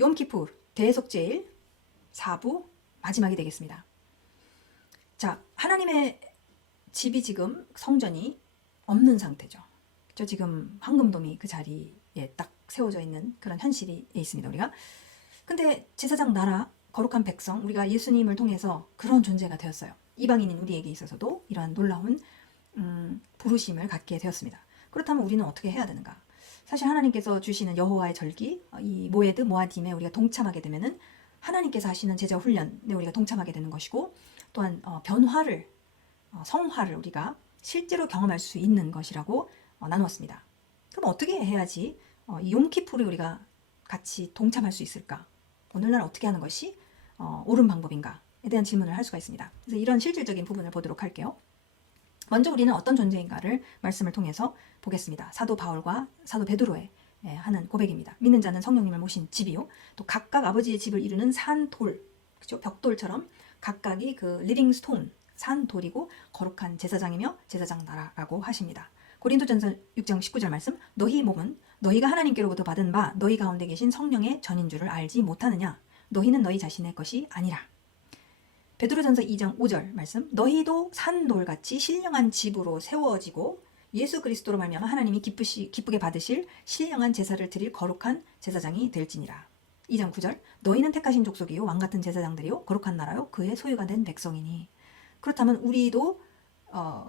욤키푸 대속죄일 4부 마지막이 되겠습니다. 자, 하나님의 집이 지금 성전이 없는 상태죠. 저 지금 황금돔이 그 자리에 딱 세워져 있는 그런 현실이 있습니다. 우리가. 근데 제사장 나라 거룩한 백성 우리가 예수님을 통해서 그런 존재가 되었어요. 이방인인 우리에게 있어서도 이러한 놀라운 부르심을 갖게 되었습니다. 그렇다면 우리는 어떻게 해야 되는가? 사실 하나님께서 주시는 여호와의 절기, 이 모에드 모아딤에 우리가 동참하게 되면은 하나님께서 하시는 제자 훈련에 우리가 동참하게 되는 것이고, 또한 변화를, 성화를 우리가 실제로 경험할 수 있는 것이라고 나누었습니다. 그럼 어떻게 해야지 이 욤키푸르에 우리가 같이 동참할 수 있을까? 오늘날 어떻게 하는 것이 옳은 방법인가에 대한 질문을 할 수가 있습니다. 그래서 이런 실질적인 부분을 보도록 할게요. 먼저 우리는 어떤 존재인가를 말씀을 통해서 보겠습니다. 사도 바울과 사도 베드로의 하는 고백입니다. 믿는 자는 성령님을 모신 집이요, 또 각각 아버지의 집을 이루는 산돌, 그죠? 벽돌처럼 각각이 그 리빙 스톤, 산돌이고 거룩한 제사장이며 제사장 나라라고 하십니다. 고린도전서 6장 19절 말씀, 너희 몸은 너희가 하나님께로부터 받은 바 너희 가운데 계신 성령의 전인 줄을 알지 못하느냐? 너희는 너희 자신의 것이 아니라. 베드로전서 2장 5절 말씀, 너희도 산돌같이 신령한 집으로 세워지고 예수 그리스도로 말미암아 하나님이 기쁘게 받으실 신령한 제사를 드릴 거룩한 제사장이 될지니라. 2장 9절, 너희는 택하신 족속이요 왕같은 제사장들이요 거룩한 나라요 그의 소유가 된 백성이니. 그렇다면 우리도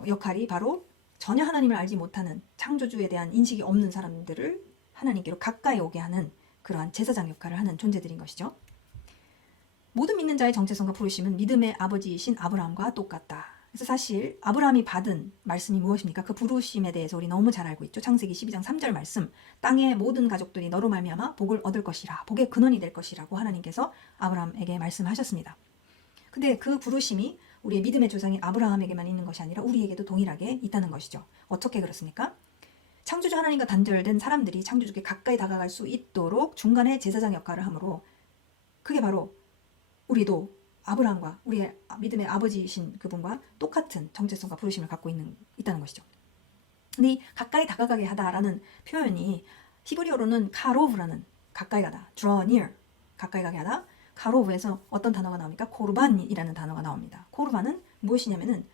역할이 바로 전혀 하나님을 알지 못하는 창조주에 대한 인식이 없는 사람들을 하나님께로 가까이 오게 하는 그러한 제사장 역할을 하는 존재들인 것이죠. 모든 믿는 자의 정체성과 부르심은 믿음의 아버지이신 아브라함과 똑같다. 그래서 사실 아브라함이 받은 말씀이 무엇입니까? 그 부르심에 대해서 우리 너무 잘 알고 있죠. 창세기 12장 3절 말씀, 땅의 모든 가족들이 너로 말미암아 복을 얻을 것이라, 복의 근원이 될 것이라고 하나님께서 아브라함에게 말씀하셨습니다. 근데 그 부르심이 우리의 믿음의 조상인 아브라함에게만 있는 것이 아니라 우리에게도 동일하게 있다는 것이죠. 어떻게 그렇습니까? 창조주 하나님과 단절된 사람들이 창조주께 가까이 다가갈 수 있도록 중간에 제사장 역할을 하므로, 그게 바로 우리도 아브라함과 우리의 믿음의 아버지이신 그분과 똑같은 정체성과 부르심을 갖고 있다는 것이죠. 근데 이 가까이 다가가게 하다라는 표현이 히브리어로는 카로브라는, 가까이 가다, draw near, 가까이 가게 하다. 카로브에서 어떤 단어가 나옵니까? 코르반이라는 단어가 나옵니다. 코르반은 무엇이냐면은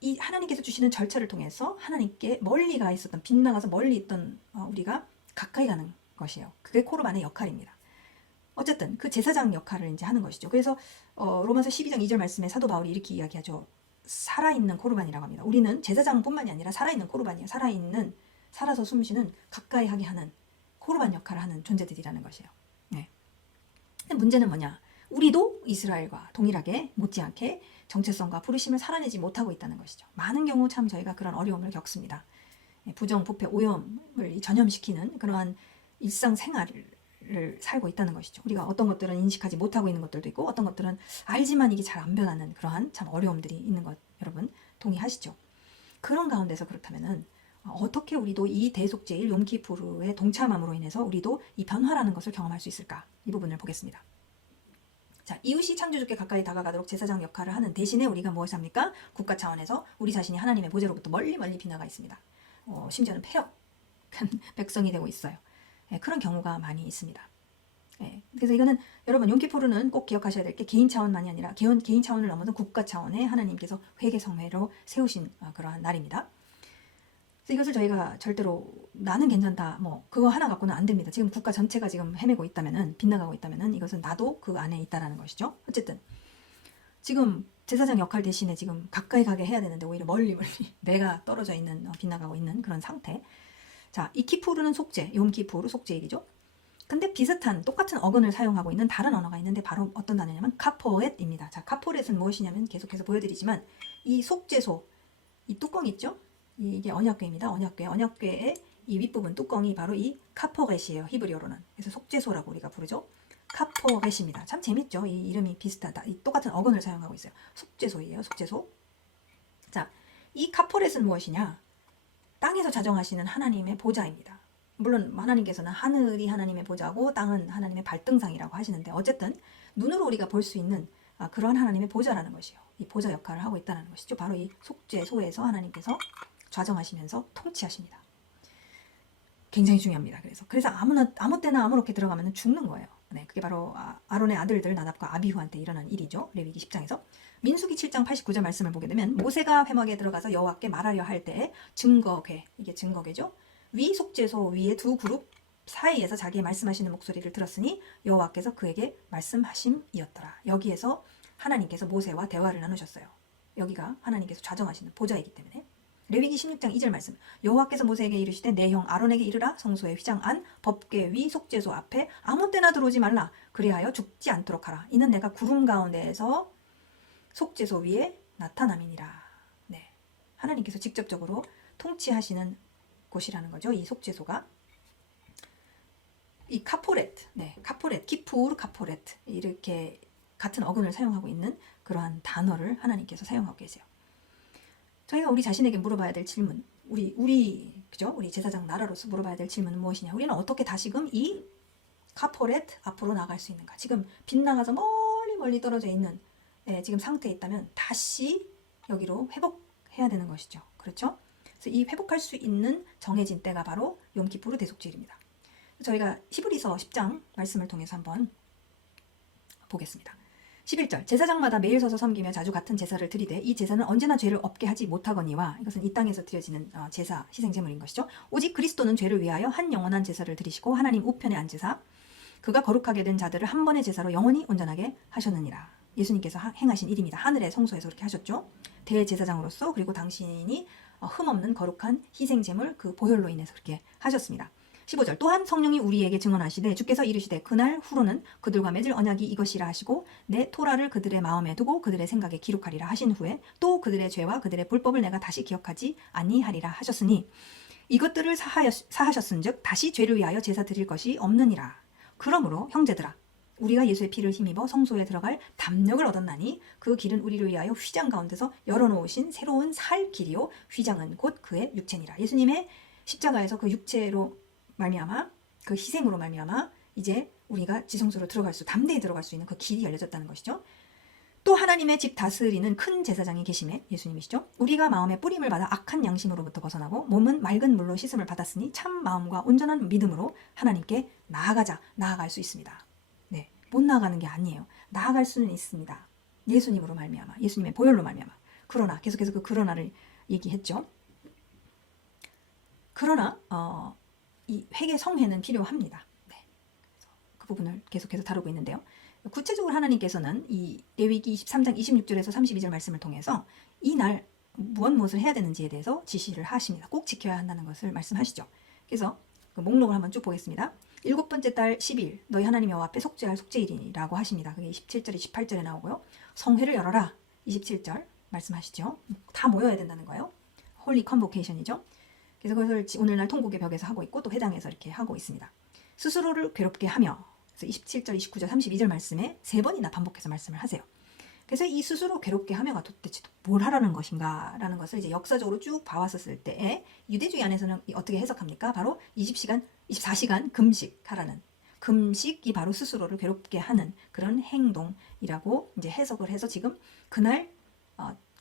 이 하나님께서 주시는 절차를 통해서 하나님께 멀리 가 있었던, 빗나가서 멀리 있던 우리가 가까이 가는 것이에요. 그게 코르반의 역할입니다. 어쨌든 그 제사장 역할을 이제 하는 것이죠. 그래서 로마서 12장 2절 말씀에 사도 바울이 이렇게 이야기하죠. 살아있는 코르반이라고 합니다. 우리는 제사장뿐만이 아니라 살아있는 코르반이에요. 살아서 숨쉬는, 가까이 하게 하는 코르반 역할을 하는 존재들이라는 것이에요. 네. 근데 문제는 뭐냐? 우리도 이스라엘과 동일하게 못지않게 정체성과 부르심을 살아내지 못하고 있다는 것이죠. 많은 경우 참 저희가 그런 어려움을 겪습니다. 부정, 부패, 오염을 전염시키는 그러한 일상생활을 살고 있다는 것이죠. 우리가 어떤 것들은 인식하지 못하고 있는 것들도 있고, 어떤 것들은 알지만 이게 잘 안 변하는 그러한 참 어려움들이 있는 것, 여러분 동의하시죠? 그런 가운데서 그렇다면은 어떻게 우리도 이 대속죄일 욤키푸르에 동참함으로 인해서 우리도 이 변화라는 것을 경험할 수 있을까? 이 부분을 보겠습니다. 자, 이웃이 창조주께 가까이 다가가도록 제사장 역할을 하는 대신에 우리가 무엇을 합니까? 국가 차원에서 우리 자신이 하나님의 보좌로부터 멀리 빗나가 있습니다. 심지어는 폐역한 백성이 되고 있어요. 그런 경우가 많이 있습니다. 그래서 이거는 여러분 욤키푸르는 꼭 기억하셔야 될 게 개인 차원만이 아니라 개인 차원을 넘어서 국가 차원에 하나님께서 회개성회로 세우신 그러한 날입니다. 그래서 이것을 저희가 절대로 나는 괜찮다, 뭐 그거 하나 갖고는 안 됩니다. 지금 국가 전체가 지금 헤매고 있다면은, 빗나가고 있다면은 이것은 나도 그 안에 있다라는 것이죠. 어쨌든 지금 제사장 역할 대신에 지금 가까이 가게 해야 되는데 오히려 멀리 내가 떨어져 있는, 빗나가고 있는 그런 상태. 자, 이 키푸르는 속죄, 욤키푸르 속죄일이죠. 근데 비슷한 똑같은 어근을 사용하고 있는 다른 언어가 있는데 바로 어떤 단어냐면 카포렛입니다. 자, 카포렛은 무엇이냐면 계속해서 보여드리지만 이 속죄소, 이 뚜껑 있죠? 이게 언약궤입니다. 언약궤의 이 윗부분 뚜껑이 바로 이 카포렛이에요. 히브리어로는. 그래서 속죄소라고 우리가 부르죠. 카포렛입니다. 참 재밌죠? 이 이름이 비슷하다. 이 똑같은 어근을 사용하고 있어요. 속죄소이에요. 속죄소. 자, 이 카포렛은 무엇이냐? 땅에서 자정하시는 하나님의 보좌입니다. 물론 하나님께서는 하늘이 하나님의 보좌고 땅은 하나님의 발등상이라고 하시는데, 어쨌든 눈으로 우리가 볼 수 있는 그런 하나님의 보좌라는 것이요. 이 보좌 역할을 하고 있다는 것이죠. 바로 이 속죄소에서 하나님께서 좌정하시면서 통치하십니다. 굉장히 중요합니다. 그래서 아무 때나 아무렇게 들어가면 죽는 거예요. 네, 그게 바로 아론의 아들들 나답과 아비후한테 일어난 일이죠. 레위기 10장에서. 민수기 7장 89절 말씀을 보게 되면 모세가 회막에 들어가서 여호와께 말하려 할 때 증거궤, 이게 증거궤죠. 위 속죄소 위에 두 그룹 사이에서 자기의 말씀하시는 목소리를 들었으니 여호와께서 그에게 말씀하심이었더라. 여기에서 하나님께서 모세와 대화를 나누셨어요. 여기가 하나님께서 좌정하시는 보좌이기 때문에. 레위기 16장 2절 말씀. 여호와께서 모세에게 이르시되 내 형 아론에게 이르라. 성소의 휘장 안 법궤 위 속죄소 앞에 아무 때나 들어오지 말라. 그리하여 죽지 않도록 하라. 이는 내가 구름 가운데에서 속죄소 위에 나타남이니라. 네, 하나님께서 직접적으로 통치하시는 곳이라는 거죠. 이 속죄소가. 이 카포레트, 네, 카포레트, 키푸르 카포레트, 이렇게 같은 어근을 사용하고 있는 그러한 단어를 하나님께서 사용하고 계세요. 저희가 우리 자신에게 물어봐야 될 질문, 그죠? 우리 제사장 나라로서 물어봐야 될 질문은 무엇이냐? 우리는 어떻게 다시금 이 카포레트 앞으로 나갈 수 있는가? 지금 빗나가서 멀리 떨어져 있는 지금 상태에 있다면 다시 여기로 회복해야 되는 것이죠. 그렇죠? 그래서 이 회복할 수 있는 정해진 때가 바로 욤키푸르 대속죄일입니다. 저희가 히브리서 10장 말씀을 통해서 한번 보겠습니다. 11절 제사장마다 매일 서서 섬기며 자주 같은 제사를 드리되 이 제사는 언제나 죄를 없게 하지 못하거니와 이것은 이 땅에서 드려지는 제사 희생제물인 것이죠. 오직 그리스도는 죄를 위하여 한 영원한 제사를 드리시고 하나님 우편에 앉으사 그가 거룩하게 된 자들을 한 번의 제사로 영원히 온전하게 하셨느니라. 예수님께서 행하신 일입니다. 하늘의 성소에서 그렇게 하셨죠. 대제사장으로서 그리고 당신이 흠없는 거룩한 희생제물 그 보혈로 인해서 그렇게 하셨습니다. 15절 또한 성령이 우리에게 증언하시되 주께서 이르시되 그날 후로는 그들과 맺을 언약이 이것이라 하시고 내 토라를 그들의 마음에 두고 그들의 생각에 기록하리라 하신 후에 또 그들의 죄와 그들의 불법을 내가 다시 기억하지 아니하리라 하셨으니 이것들을 사하셨은즉 다시 죄를 위하여 제사 드릴 것이 없느니라. 그러므로 형제들아 우리가 예수의 피를 힘입어 성소에 들어갈 담력을 얻었나니 그 길은 우리를 위하여 휘장 가운데서 열어놓으신 새로운 살 길이요 휘장은 곧 그의 육체니라. 예수님의 십자가에서 그 육체로 말미암아 그 희생으로 말미암아 이제 우리가 지성소로 담대히 들어갈 수 있는 그 길이 열려졌다는 것이죠. 또 하나님의 집 다스리는 큰 제사장이 계심에 예수님이시죠. 우리가 마음의 뿌림을 받아 악한 양심으로부터 벗어나고 몸은 맑은 물로 씻음을 받았으니 참 마음과 온전한 믿음으로 하나님께 나아갈 수 있습니다. 네, 못 나아가는 게 아니에요. 나아갈 수는 있습니다. 예수님으로 말미암아, 예수님의 보혈로 말미암아. 그러나 계속해서 그 그러나를 얘기했죠. 그러나 이 회개 성회는 필요합니다. 네. 그 부분을 계속해서 다루고 있는데요. 구체적으로 하나님께서는 이 레위기 23장 26절에서 32절 말씀을 통해서 이 날 무엇을 해야 되는지에 대해서 지시를 하십니다. 꼭 지켜야 한다는 것을 말씀하시죠. 그래서 그 목록을 한번 쭉 보겠습니다. 7번째 달 10일 너희 하나님 여호와 앞에 속죄할 속죄일이라고 하십니다. 그게 27절, 28절에 나오고요. 성회를 열어라 27절 말씀하시죠. 다 모여야 된다는 거예요. 홀리 컨보케이션이죠. 그래서 그것을 오늘날 통곡의 벽에서 하고 있고 또 회당에서 이렇게 하고 있습니다. 스스로를 괴롭게 하며 그래서 27절, 29절, 32절 말씀에 3번이나 반복해서 말씀을 하세요. 그래서 이 스스로 괴롭게 하며가 도대체 뭘 하라는 것인가 라는 것을 이제 역사적으로 쭉 봐왔었을 때 유대주의 안에서는 어떻게 해석합니까? 바로 24시간 금식하라는 금식이 바로 스스로를 괴롭게 하는 그런 행동이라고 이제 해석을 해서 지금 그날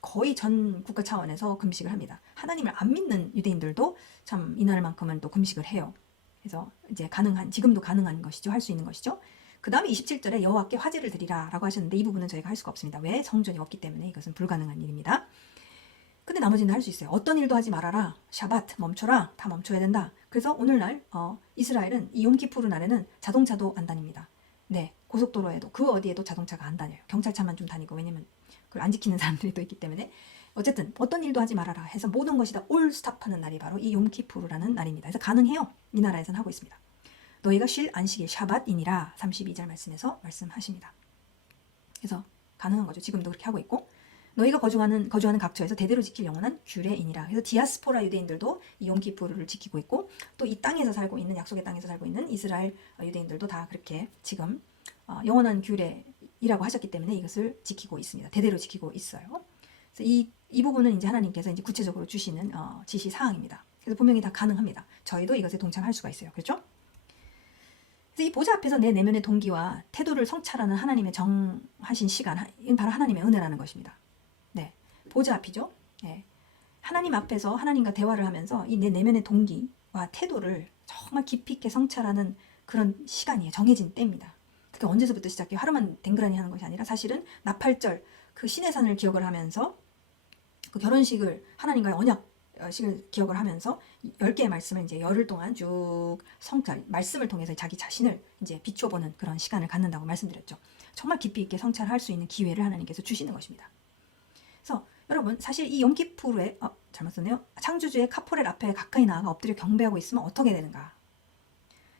거의 전 국가 차원에서 금식을 합니다. 하나님을 안 믿는 유대인들도 참 이날만큼은 또 금식을 해요. 그래서 이제 지금도 가능한 것이죠. 할 수 있는 것이죠. 그 다음에 27절에 여호와께 화제를 드리라 라고 하셨는데 이 부분은 저희가 할 수가 없습니다. 왜? 성전이 없기 때문에 이것은 불가능한 일입니다. 근데 나머지는 할 수 있어요. 어떤 일도 하지 말아라. 샤바트 멈춰라. 다 멈춰야 된다. 그래서 오늘날 이스라엘은 이 욤키푸르 날에는 자동차도 안 다닙니다. 네, 고속도로에도 그 어디에도 자동차가 안 다녀요. 경찰차만 좀 다니고 왜냐면 그걸 안 지키는 사람들이 또 있기 때문에 어쨌든 어떤 일도 하지 말아라 해서 모든 것이 다 올 스탑하는 날이 바로 이 욤키푸르라는 날입니다. 그래서 가능해요. 이 나라에서는 하고 있습니다. 너희가 쉴 안식일 샤밧이니라 32절 말씀에서 말씀하십니다. 그래서 가능한 거죠. 지금도 그렇게 하고 있고 너희가 거주하는 각처에서 대대로 지킬 영원한 규례이니라. 그래서 디아스포라 유대인들도 이 욤키푸르를 지키고 있고 또 이 땅에서 살고 있는 약속의 땅에서 살고 있는 이스라엘 유대인들도 다 그렇게 지금 영원한 규례이라고 하셨기 때문에 이것을 지키고 있습니다. 대대로 지키고 있어요. 그래서 이 부분은 이제 하나님께서 이제 구체적으로 주시는 지시 사항입니다. 그래서 분명히 다 가능합니다. 저희도 이것에 동참할 수가 있어요. 그렇죠? 그래서 이 보좌 앞에서 내 내면의 동기와 태도를 성찰하는 하나님의 정하신 시간, 이건 바로 하나님의 은혜라는 것입니다. 네, 보좌 앞이죠. 네. 하나님 앞에서 하나님과 대화를 하면서 이 내 내면의 동기와 태도를 정말 깊이 있게 성찰하는 그런 시간이에요. 정해진 때입니다. 그게 언제서부터 시작해요? 하루만 댕그라니 하는 것이 아니라 사실은 나팔절 그 신의 산을 기억을 하면서 그 결혼식을 하나님과의 언약식을 기억을 하면서 10개의 말씀을 이제 열흘 동안 쭉 성찰, 말씀을 통해서 자기 자신을 이제 비춰보는 그런 시간을 갖는다고 말씀드렸죠. 정말 깊이 있게 성찰할 수 있는 기회를 하나님께서 주시는 것입니다. 그래서 여러분 사실 이 욤키푸르에 잘못 썼네요. 창조주의 카포렛 앞에 가까이 나아가 엎드려 경배하고 있으면 어떻게 되는가?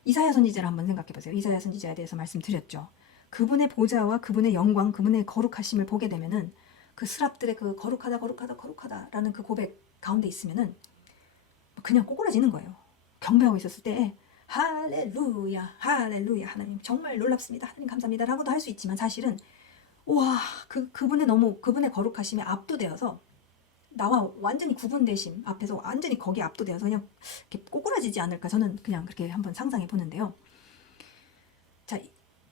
이사야 선지자를 한번 생각해 보세요. 이사야 선지자에 대해서 말씀드렸죠. 그분의 보좌와 그분의 영광, 그분의 거룩하심을 보게 되면은 그 스랍들의 그 거룩하다라는 그 고백 가운데 있으면은 그냥 꼬꾸라지는 거예요. 경배하고 있었을 때 할렐루야 하나님 정말 놀랍습니다. 하나님 감사합니다 라고도 할 수 있지만 사실은 와 그분의 거룩하심에 압도되어서 나와 완전히 구분되심 앞에서 완전히 거기에 압도되어서 그냥 이렇게 꼬꾸라지지 않을까 저는 그냥 그렇게 한번 상상해 보는데요. 자,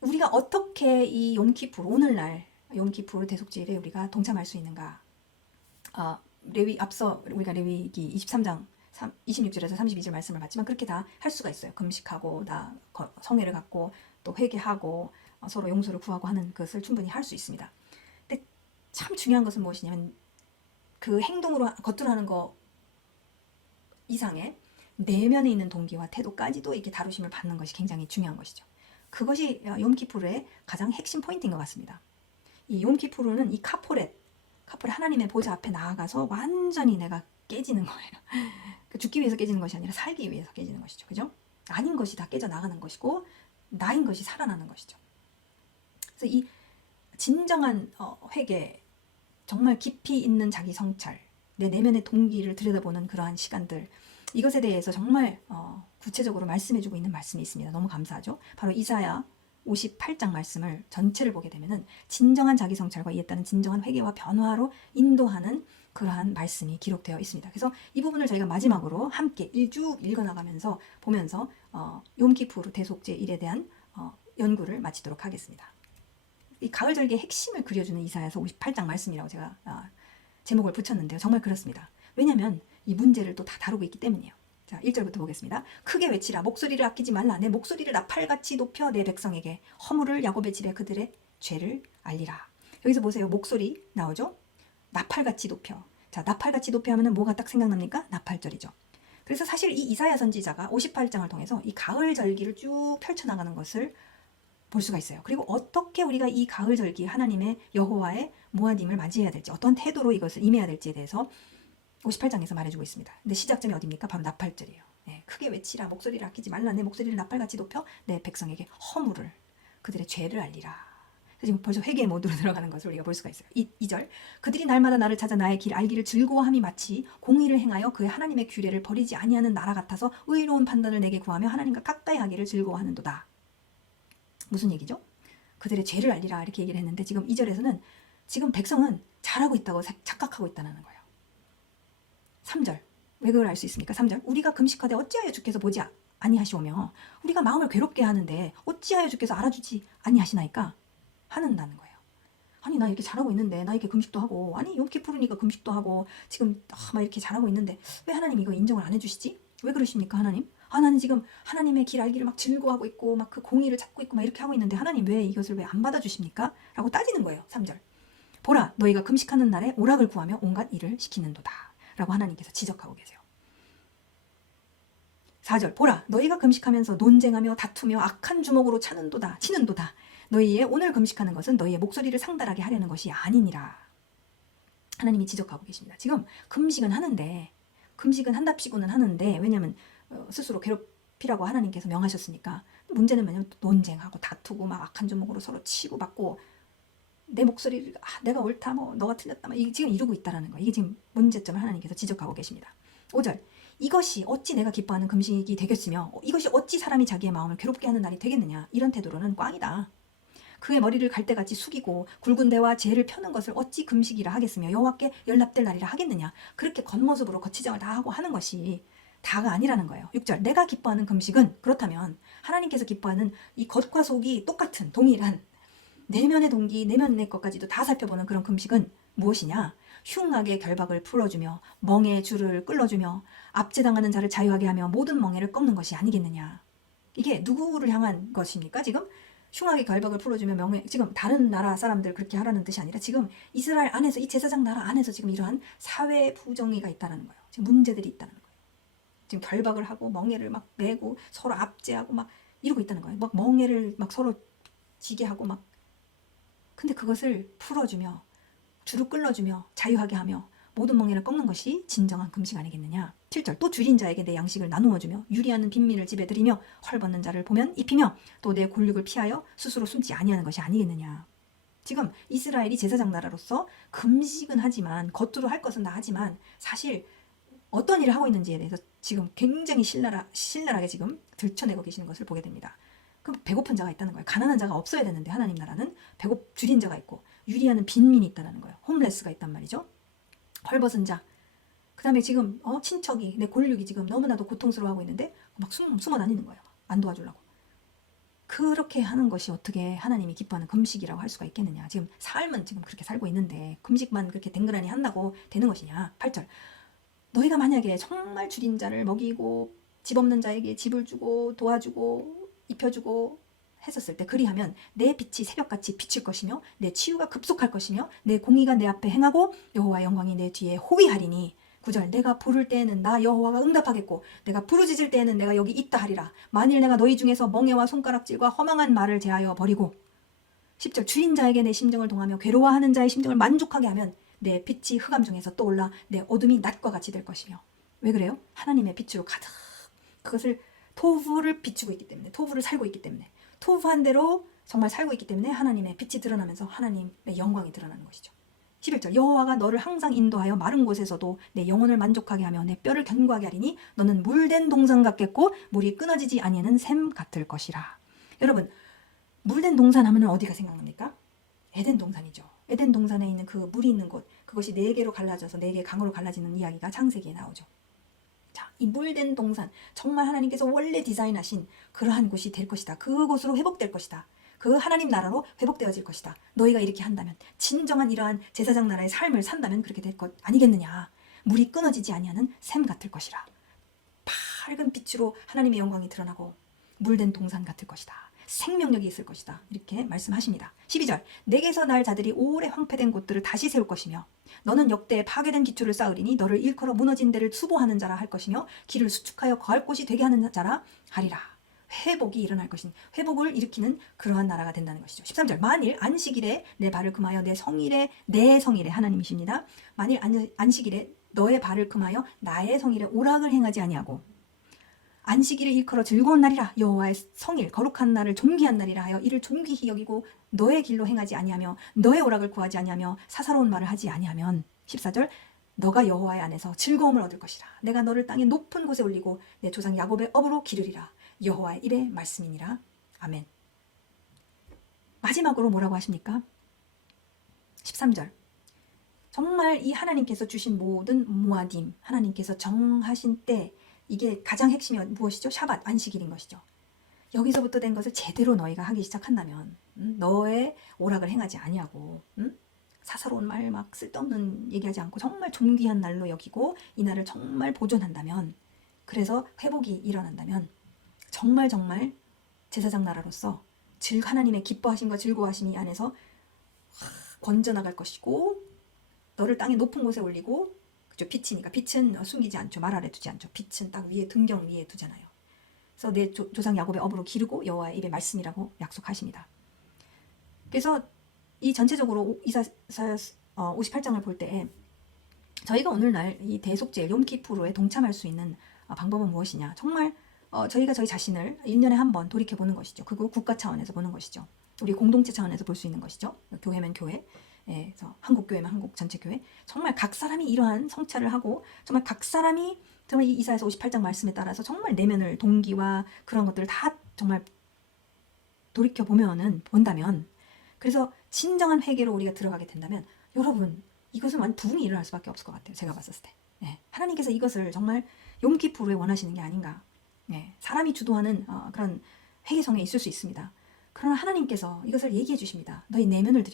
우리가 어떻게 이 욤키푸르 오늘날 욤키푸르 대속제일에 우리가 동참할 수 있는가? 앞서 우리가 레위기 23장 26절에서 32절 말씀을 봤지만 그렇게 다 할 수가 있어요. 금식하고 성회를 갖고 또 회개하고 서로 용서를 구하고 하는 것을 충분히 할 수 있습니다. 근데 참 중요한 것은 무엇이냐면 그 행동으로 겉으로 하는 거 이상의 내면에 있는 동기와 태도까지도 이렇게 다루심을 받는 것이 굉장히 중요한 것이죠. 그것이 욤키푸르의 가장 핵심 포인트인 것 같습니다. 이 욤키푸르는 이 카포렛 하나님의 보좌 앞에 나아가서 완전히 내가 깨지는 거예요. 죽기 위해서 깨지는 것이 아니라 살기 위해서 깨지는 것이죠. 그죠? 아닌 것이 다 깨져 나가는 것이고 나인 것이 살아나는 것이죠. 그래서 이 진정한 회개, 정말 깊이 있는 자기 성찰, 내 내면의 동기를 들여다보는 그러한 시간들, 이것에 대해서 정말 구체적으로 말씀해주고 있는 말씀이 있습니다. 너무 감사하죠. 바로 이사야 58장 말씀을 전체를 보게 되면은 진정한 자기 성찰과 이에 따른 진정한 회개와 변화로 인도하는 그러한 말씀이 기록되어 있습니다. 그래서 이 부분을 저희가 마지막으로 함께 쭉 읽어나가면서 보면서 욤키푸르 대속제일에 대한 연구를 마치도록 하겠습니다. 이 가을절기의 핵심을 그려주는 이사야서 58장 말씀이라고 제가 제목을 붙였는데요. 정말 그렇습니다. 왜냐하면 이 문제를 또 다 다루고 있기 때문이에요. 자, 1절부터 보겠습니다. 크게 외치라. 목소리를 아끼지 말라. 내 목소리를 나팔같이 높여 내 백성에게 허물을 야곱의 집에 그들의 죄를 알리라. 여기서 보세요. 목소리 나오죠? 나팔같이 높여. 자, 나팔같이 높여 하면은 뭐가 딱 생각납니까? 나팔절이죠. 그래서 사실 이 이사야 선지자가 58장을 통해서 이 가을 절기를 쭉 펼쳐나가는 것을 볼 수가 있어요. 그리고 어떻게 우리가 이 가을 절기 하나님의 여호와의 모아님을 맞이해야 될지, 어떤 태도로 이것을 임해야 될지에 대해서 58장에서 말해주고 있습니다. 근데 시작점이 어디입니까? 바로 나팔절이에요. 네, 크게 외치라. 목소리를 아끼지 말라. 내 목소리를 나팔같이 높여 내 백성에게 허물을, 그들의 죄를 알리라. 지금 벌써 회개의 모드로 들어가는 것을 우리가 볼 수가 있어요. 2절. 그들이 날마다 나를 찾아 나의 길 알기를 즐거워함이 마치 공의를 행하여 그의 하나님의 규례를 버리지 아니하는 나라 같아서 의로운 판단을 내게 구하며 하나님과 가까이 하기를 즐거워하는도다. 무슨 얘기죠? 그들의 죄를 알리라 이렇게 얘기를 했는데 지금 2절에서는 지금 백성은 잘하고 있다고 착각하고 있다는 거예요. 3절. 왜 그걸 알 수 있습니까? 3절. 우리가 금식하되 어찌하여 주께서 보지 아니하시오며 우리가 마음을 괴롭게 하는데 어찌하여 주께서 알아주지 아니하시나이까 하는다는 거예요. 아니 나 이렇게 잘하고 있는데 나 이렇게 금식도 하고 아니 욤키푸르니까 금식도 하고 지금 막 이렇게 잘하고 있는데 왜 하나님 이거 인정을 안 해주시지? 왜 그러십니까 하나님? 나는 지금 하나님의 길 알기를 막 즐거워하고 있고 막 그 공의를 찾고 있고 막 이렇게 하고 있는데 하나님 왜 이것을 왜 안 받아주십니까? 라고 따지는 거예요. 3절. 보라 너희가 금식하는 날에 오락을 구하며 온갖 일을 시키는도다 라고 하나님께서 지적하고 계세요. 4절. 보라 너희가 금식하면서 논쟁하며 다투며 악한 주먹으로 치는도다. 너희의 오늘 금식하는 것은 너희의 목소리를 상달하게 하려는 것이 아니니라. 하나님이 지적하고 계십니다. 지금 금식은 한답시고는 하는데 왜냐하면 스스로 괴롭히라고 하나님께서 명하셨으니까 문제는 뭐냐면 논쟁하고 다투고 막 악한 주먹으로 서로 치고 받고 내 목소리를 내가 옳다 뭐 너가 틀렸다 막 이게 지금 이루고 있다라는 거예요. 이게 지금 문제점을 하나님께서 지적하고 계십니다. 5절. 이것이 어찌 내가 기뻐하는 금식이 되겠으며 이것이 어찌 사람이 자기의 마음을 괴롭게 하는 날이 되겠느냐. 이런 태도로는 꽝이다. 그의 머리를 갈대같이 숙이고 굵은 데와 죄를 펴는 것을 어찌 금식이라 하겠으며 여호와께 연락될 날이라 하겠느냐. 그렇게 겉모습으로 거치장을 다 하고 하는 것이 다가 아니라는 거예요. 6절. 내가 기뻐하는 금식은 그렇다면 하나님께서 기뻐하는 이 겉과 속이 똑같은 동일한 내면의 동기, 내면의 것까지도 다 살펴보는 그런 금식은 무엇이냐? 흉악의 결박을 풀어주며 멍에 줄을 끌어주며 압제당하는 자를 자유하게 하며 모든 멍에를 꺾는 것이 아니겠느냐. 이게 누구를 향한 것입니까? 지금 흉악의 결박을 풀어주며 명예, 지금 다른 나라 사람들 그렇게 하라는 뜻이 아니라 지금 이스라엘 안에서, 이 제사장 나라 안에서 지금 이러한 사회 부정의가 있다는 거예요. 지금 문제들이 있다는 거예요. 지금 결박을 하고 멍에를 막 매고 서로 압제하고 막 이러고 있다는 거예요. 막 멍에를 막 서로 지게 하고 막. 근데 그것을 풀어주며 줄을 끌어주며 자유하게 하며 모든 멍에를 꺾는 것이 진정한 금식 아니겠느냐. 7절 또 줄인 자에게 내 양식을 나누어 주며 유리하는 빈민을 집에 들이며 헐벗는 자를 보면 입히며 또 내 골육을 피하여 스스로 숨지 아니하는 것이 아니겠느냐. 지금 이스라엘이 제사장 나라로서 금식은 하지만, 겉으로 할 것은 다 하지만 사실 어떤 일을 하고 있는지에 대해서 지금 굉장히 신랄하게 지금 들춰내고 계시는 것을 보게 됩니다. 그럼 배고픈 자가 있다는 거예요. 가난한 자가 없어야 되는데 하나님 나라는 줄인 자가 있고 유리하는 빈민이 있다는 거예요. 홈레스가 있단 말이죠. 헐벗은 자. 그 다음에 지금 친척이, 내 골육이 지금 너무나도 고통스러워하고 있는데 막 숨어 다니는 거예요. 안 도와주려고. 그렇게 하는 것이 어떻게 하나님이 기뻐하는 금식이라고 할 수가 있겠느냐. 지금 삶은 지금 그렇게 살고 있는데 금식만 그렇게 댕그라니 한다고 되는 것이냐. 8절 너희가 만약에 정말 줄인 자를 먹이고 집 없는 자에게 집을 주고 도와주고 입혀주고 했었을 때, 그리하면 내 빛이 새벽같이 비칠 것이며 내 치유가 급속할 것이며 내 공의가 내 앞에 행하고 여호와의 영광이 내 뒤에 호위하리니. 9절 내가 부를 때에는 나 여호와가 응답하겠고 내가 부르짖을 때에는 내가 여기 있다 하리라. 만일 내가 너희 중에서 멍에와 손가락질과 허망한 말을 제하여 버리고. 10절 줄인 자에게 내 심정을 동하며 괴로워하는 자의 심정을 만족하게 하면 내 빛이 흑암 중에서 떠올라 내 어둠이 낮과 같이 될 것이며. 왜 그래요? 하나님의 빛으로 가득, 그것을 토부를 비추고 있기 때문에, 토부를 살고 있기 때문에, 토부한 대로 정말 살고 있기 때문에 하나님의 빛이 드러나면서 하나님의 영광이 드러나는 것이죠. 11절 여호와가 너를 항상 인도하여 마른 곳에서도 내 영혼을 만족하게 하며 내 뼈를 견고하게 하리니 너는 물된 동산 같겠고 물이 끊어지지 아니하는 샘 같을 것이라. 여러분, 물된 동산 하면 어디가 생각납니까? 에덴 동산이죠. 에덴 동산에 있는 그 물이 있는 곳, 그것이 4개로 갈라져서 4개 강으로 갈라지는 이야기가 창세기에 나오죠. 자, 이 물된 동산, 정말 하나님께서 원래 디자인하신 그러한 곳이 될 것이다. 그곳으로 회복될 것이다. 그 하나님 나라로 회복되어질 것이다. 너희가 이렇게 한다면, 진정한 이러한 제사장 나라의 삶을 산다면 그렇게 될 것 아니겠느냐. 물이 끊어지지 아니하는 샘 같을 것이라. 밝은 빛으로 하나님의 영광이 드러나고 물된 동산 같을 것이다. 생명력이 있을 것이다. 이렇게 말씀하십니다. 12절 내게서 날 자들이 오래 황폐된 곳들을 다시 세울 것이며 너는 역대에 파괴된 기초를 쌓으리니 너를 일컬어 무너진 데를 수보하는 자라 할 것이며 길을 수축하여 거할 곳이 되게 하는 자라 하리라. 회복이 일어날 것인, 회복을 일으키는 그러한 나라가 된다는 것이죠. 13절 만일 안식일에 내 발을 금하여 내 성일에 하나님이십니다. 만일 안식일에 너의 발을 금하여 나의 성일에 오락을 행하지 아니하고 안식일을 일컬어 즐거운 날이라 여호와의 성일 거룩한 날을 존귀한 날이라 하여 이를 존귀히 여기고 너의 길로 행하지 아니하며 너의 오락을 구하지 아니하며 사사로운 말을 하지 아니하면. 14절 너가 여호와의 안에서 즐거움을 얻을 것이라. 내가 너를 땅의 높은 곳에 올리고 내 조상 야곱의 업으로 기르리라. 여호와의 입의 말씀이니라. 아멘. 마지막으로 뭐라고 하십니까? 13절 정말 이 하나님께서 주신 모든 모아딤, 하나님께서 정하신 때, 이게 가장 핵심이 무엇이죠? 샤밧, 안식일인 것이죠. 여기서부터 된 것을 제대로 너희가 하기 시작한다면, 너의 오락을 행하지 아니하고, 사사로운 말 막 쓸데없는 얘기하지 않고 정말 존귀한 날로 여기고 이 날을 정말 보존한다면, 그래서 회복이 일어난다면 정말 제사장 나라로서 하나님의 기뻐하심과 즐거워하심이 안에서 번져나갈 것이고, 너를 땅의 높은 곳에 올리고, 그죠? 빛이니까 빛은 숨기지 않죠. 말 아래 두지 않죠. 빛은 딱 위에, 등경 위에 두잖아요. 그래서 내 조상 야곱의 업으로 기르고 여호와의 입의 말씀이라고 약속하십니다. 그래서 이 전체적으로 이사야 58장을 볼 때 저희가 오늘날 이 대속죄 욤키푸르에 동참할 수 있는 방법은 무엇이냐. 정말 저희가 저희 자신을 1년에 한 번 돌이켜보는 것이죠. 그거 국가 차원에서 보는 것이죠. 우리 공동체 차원에서 볼 수 있는 것이죠. 교회면 교회, 그래서 한국 교회면 한국 전체 교회. 정말 각 사람이 이러한 성찰을 하고 정말 각 사람이 정말 이 이사야서 58장 말씀에 따라서 정말 내면을, 동기와 그런 것들을 다 정말 본다면, 그래서 진정한 회개로 우리가 들어가게 된다면, 여러분 이것은 완전 부흥이 일어날 수밖에 없을 것 같아요. 제가 봤을 때. 하나님께서 이것을 정말 욤키푸르에 원하시는 게 아닌가. 사람이 주도하는 그런 회개성에 있을 수 있습니다. 그러나 하나님께서 이것을 얘기해 주십니다. 너희 내면을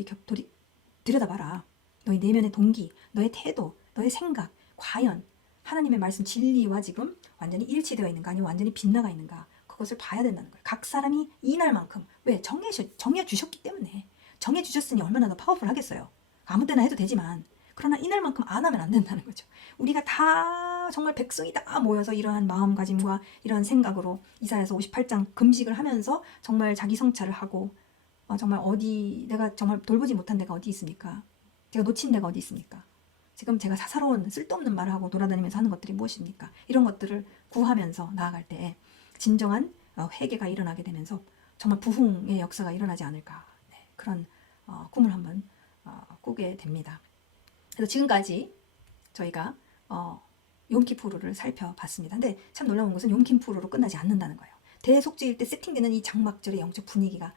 들여다봐라. 너희 내면의 동기, 너의 태도, 너의 생각, 과연 하나님의 말씀 진리와 지금 완전히 일치되어 있는가, 아니면 완전히 빗나가 있는가. 그것을 봐야 된다는 거예요. 각 사람이 이날만큼 왜 정해주셨기 때문에 정해주셨으니 얼마나 더 파워풀하겠어요. 아무 때나 해도 되지만 그러나 이날만큼 안 하면 안 된다는 거죠. 우리가 다 정말 백성이 다 모여서 이러한 마음가짐과 이러한 생각으로 이사야서 58장 금식을 하면서 정말 자기 성찰을 하고 정말 내가 정말 돌보지 못한 데가 어디 있습니까? 제가 놓친 데가 어디 있습니까? 지금 제가 사사로운 쓸데없는 말을 하고 돌아다니면서 하는 것들이 무엇입니까? 이런 것들을 구하면서 나아갈 때 진정한 회개가 일어나게 되면서 정말 부흥의 역사가 일어나지 않을까. 네, 그런 꿈을 한번 꾸게 됩니다. 그래서 지금까지 저희가 욤키푸르를 살펴봤습니다. 근데 참 놀라운 것은 욤키푸르로 끝나지 않는다는 거예요. 대속죄일 때 세팅되는 이 장막절의 영적 분위기가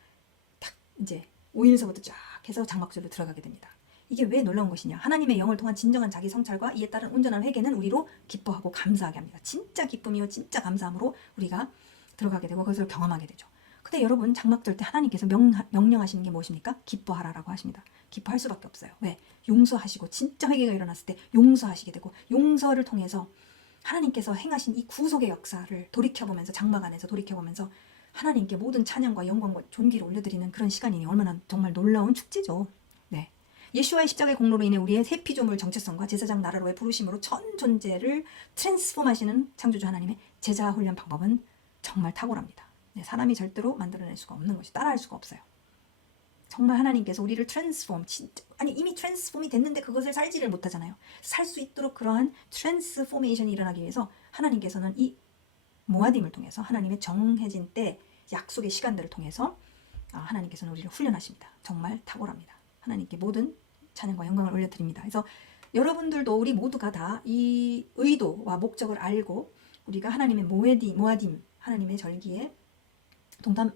딱 이제 5일서부터 쫙 해서 장막절로 들어가게 됩니다. 이게 왜 놀라운 것이냐? 하나님의 영을 통한 진정한 자기 성찰과 이에 따른 온전한 회개는 우리로 기뻐하고 감사하게 합니다. 진짜 기쁨이요 진짜 감사함으로 우리가 들어가게 되고 그것을 경험하게 되죠. 근데 여러분 장막절 때 하나님께서 명령하시는 게 무엇입니까? 기뻐하라라고 하십니다. 기뻐할 수밖에 없어요. 왜? 용서하시고 진짜 회개가 일어났을 때 용서하시게 되고 용서를 통해서 하나님께서 행하신 이 구속의 역사를 돌이켜보면서 장막 안에서 돌이켜보면서 하나님께 모든 찬양과 영광과 존귀를 올려드리는 그런 시간이니 얼마나 정말 놀라운 축제죠. 네. 예수와의 십자가의 공로로 인해 우리의 새 피조물 정체성과 제사장 나라로의 부르심으로 전 존재를 트랜스폼하시는 창조주 하나님의 제자 훈련 방법은 정말 탁월합니다. 네, 사람이 절대로 만들어낼 수가 없는 것이 따라할 수가 없어요. 정말 하나님께서 우리를 트랜스폼, 이미 트랜스폼이 됐는데 그것을 살지를 못하잖아요. 살 수 있도록 그러한 트랜스포메이션이 일어나기 위해서 하나님께서는 이 모아딤을 통해서 하나님의 정해진 때 약속의 시간들을 통해서 하나님께서는 우리를 훈련하십니다. 정말 탁월합니다. 하나님께 모든 찬양과 영광을 올려드립니다. 그래서 여러분들도 우리 모두가 다 이 의도와 목적을 알고 우리가 하나님의 모아딤 하나님의 절기에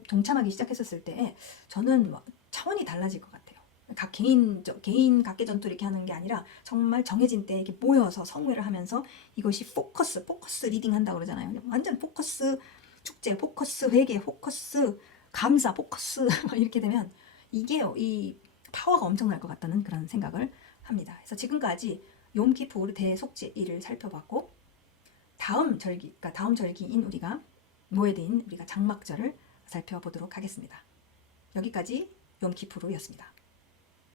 동참하기 시작했었을 때 저는 차원이 달라질 것 같아요. 각 개인 각계 전투 이렇게 하는 게 아니라 정말 정해진 때 이렇게 모여서 성회를 하면서 이것이 포커스 리딩 한다고 그러잖아요. 완전 포커스 축제, 포커스 회개, 포커스 감사, 포커스 이렇게 되면 이게 이 파워가 엄청날 것 같다는 그런 생각을 합니다. 그래서 지금까지 욤키푸르 대속죄일을 살펴봤고 다음 절기인 우리가 모에드인 우리가 장막절을 살펴보도록 하겠습니다. 여기까지 욤키푸르였습니다.